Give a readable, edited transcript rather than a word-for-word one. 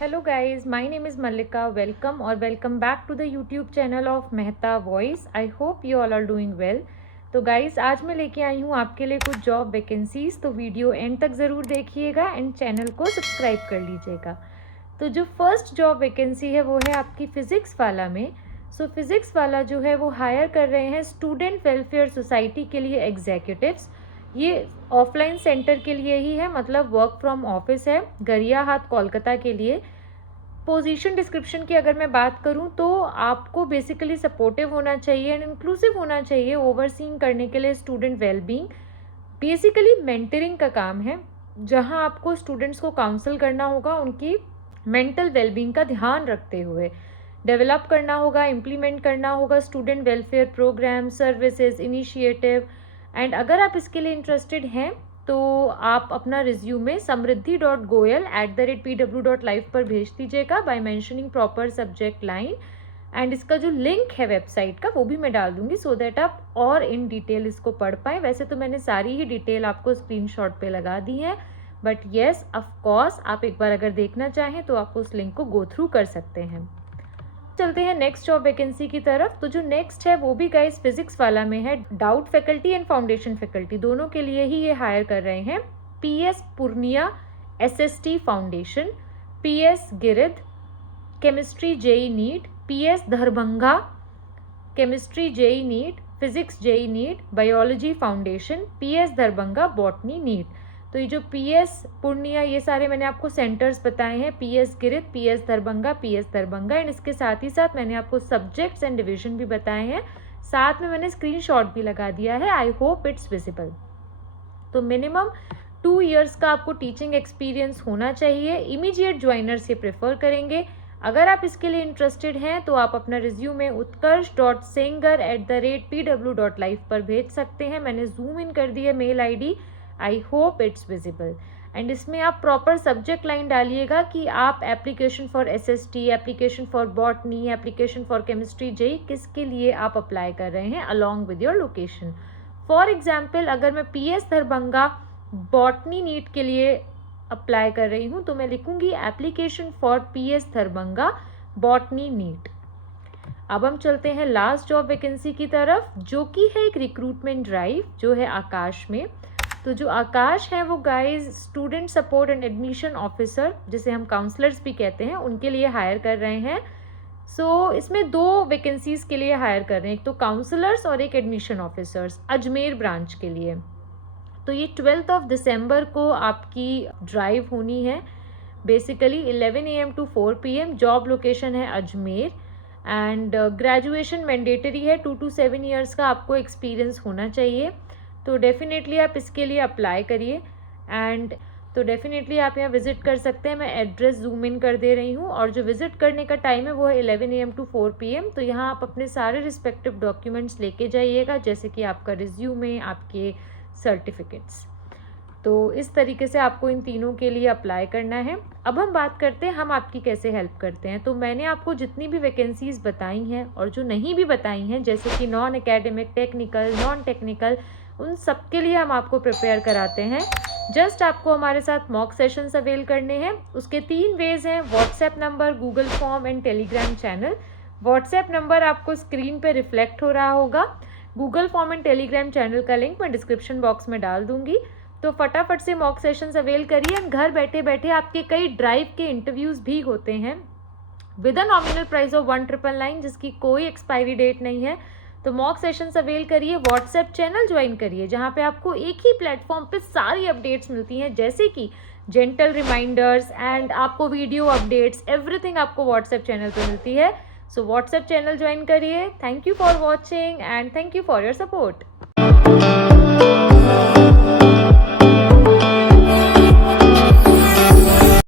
Hello guys, my name is Mallika. Welcome back to the YouTube channel of Mehta Voice. I hope you all are doing well. तो guys आज मैं लेके आई हूँ आपके लिए कुछ जॉब वैकेंसीज, तो वीडियो एंड तक ज़रूर देखिएगा एंड चैनल को सब्सक्राइब कर लीजिएगा। तो जो फर्स्ट जॉब वैकेंसी है वो है आपकी फ़िज़िक्स वाला में। फ़िज़िक्स वाला जो है वो हायर कर रहे हैं स्टूडेंट वेलफेयर सोसाइटी के लिए एग्जीक्यूटिव्स। ये ऑफलाइन सेंटर के लिए ही है, मतलब वर्क फ्रॉम ऑफिस है, गरियाहाट कोलकाता के लिए। पोजीशन डिस्क्रिप्शन की अगर मैं बात करूं तो आपको बेसिकली सपोर्टिव होना चाहिए एंड इंक्लूसिव होना चाहिए, ओवरसीइंग करने के लिए स्टूडेंट वेलबींग। बेसिकली मेंटरिंग का काम है, जहां आपको स्टूडेंट्स को काउंसल करना होगा, उनकी मेंटल वेलबींग का ध्यान रखते हुए डेवलप करना होगा, इम्प्लीमेंट करना होगा student welfare program, services, initiative. And अगर आप इसके लिए इंटरेस्टेड हैं तो आप अपना रिज्यूमे samriddhi.goyal@pw.live पर भेज दीजिएगा by mentioning proper subject line. And इसका जो लिंक है वेबसाइट का वो भी मैं डाल दूंगी, सो दैट आप और इन डिटेल इसको पढ़ पाएँ। वैसे तो मैंने सारी ही डिटेल आपको स्क्रीनशॉट पे लगा दी है, बट येस ऑफ कोर्स आप एक बार अगर देखना चाहें तो आप उस लिंक को गो थ्रू कर सकते हैं। चलते हैं नेक्स्ट जॉब वैकेंसी की तरफ। तो जो नेक्स्ट है वो भी गाइस फिजिक्स वाला में है। Doubt faculty and foundation faculty दोनों के लिए ही ये हायर कर रहे हैं। PS Purnia SST foundation, PS Giridih chemistry JEE NEET, PS Darbhanga chemistry JEE NEET, physics JEE NEET, biology foundation, PS Darbhanga botany NEET. तो ये जो पीएस पूर्णिया, ये सारे मैंने आपको सेंटर्स बताए हैं, PS Giridih, PS Darbhanga and इसके साथ ही साथ मैंने आपको सब्जेक्ट्स एंड डिवीजन भी बताए हैं, साथ में मैंने स्क्रीनशॉट भी लगा दिया है। आई होप इट्स विजिबल। तो मिनिमम 2 इयर्स का आपको टीचिंग एक्सपीरियंस होना चाहिए। इमीडिएट ज्वाइनर्स ये प्रेफर करेंगे। अगर आप इसके लिए इंटरेस्टेड हैं तो आप अपना रिज्यूमे utkarsh.sengar@pw.live पर भेज सकते हैं। मैंने जूम इन कर दी है mail ID. I hope it's visible. And इसमें आप प्रॉपर सब्जेक्ट लाइन डालिएगा कि आप application for SST, application for botany, application for chemistry JEE किसके लिए आप अप्लाई कर रहे हैं along with your location. For example अगर मैं पीएस दरभंगा बॉटनी नीट के लिए अप्लाई कर रही हूँ तो मैं लिखूंगी application for PS Darbhanga botany NEET. अब हम चलते हैं लास्ट जॉब वैकेंसी की तरफ, जो कि है एक रिक्रूटमेंट ड्राइव जो है आकाश में। तो जो आकाश है वो guys student support and admission officer, जिसे हम काउंसलर्स भी कहते हैं, उनके लिए हायर कर रहे हैं। इसमें 2 वैकेंसीज के लिए हायर कर रहे हैं, एक तो काउंसलर्स और एक एडमिशन ऑफिसर्स, अजमेर ब्रांच के लिए। तो ये 12 दिसंबर को आपकी ड्राइव होनी है। Basically 11 AM to 4 PM। Job location है अजमेर एंड ग्रेजुएशन मैंडेटरी है। 2 to 7 ईयर्स का आपको एक्सपीरियंस होना चाहिए। तो डेफिनेटली आप इसके लिए अप्लाई करिए एंड तो डेफिनेटली आप यहाँ विजिट कर सकते हैं। मैं एड्रेस जूम इन कर दे रही हूँ और जो विजिट करने का टाइम है वो है 11 AM to 4 PM। तो यहाँ आप अपने सारे रिस्पेक्टिव डॉक्यूमेंट्स लेके जाइएगा, जैसे कि आपका रिज्यूमे, आपके सर्टिफिकेट्स। तो इस तरीके से आपको इन तीनों के लिए अप्लाई करना है। अब हम बात करते हैं हम आपकी कैसे हेल्प करते हैं। तो मैंने आपको जितनी भी वैकेंसीज बताई हैं और जो नहीं भी बताई हैं, जैसे कि non academic, technical, non technical, उन सब के लिए हम आपको प्रिपेयर कराते हैं। जस्ट आपको हमारे साथ मॉक सेशंस अवेल करने हैं। उसके 3 वेज हैं, WhatsApp number, Google form and Telegram channel. WhatsApp number आपको स्क्रीन पे रिफ्लेक्ट हो रहा होगा। Google form and Telegram channel का लिंक मैं डिस्क्रिप्शन बॉक्स में डाल दूंगी। तो फटाफट से मॉक सेशंस अवेल करिए। घर बैठे बैठे आपके कई ड्राइव के इंटरव्यूज़ भी होते हैं with a nominal price of 1999, जिसकी कोई एक्सपायरी डेट नहीं है। तो मॉक सेशंस अवेल करिए, व्हाट्सएप चैनल ज्वाइन करिए, जहाँ पे आपको एक ही प्लेटफॉर्म पे सारी अपडेट्स मिलती हैं, जैसे कि जेंटल रिमाइंडर्स एंड आपको वीडियो अपडेट्स, एवरीथिंग आपको व्हाट्सएप चैनल पे मिलती है। सो व्हाट्सएप चैनल ज्वाइन करिए। Thank you for watching and thank you for your support.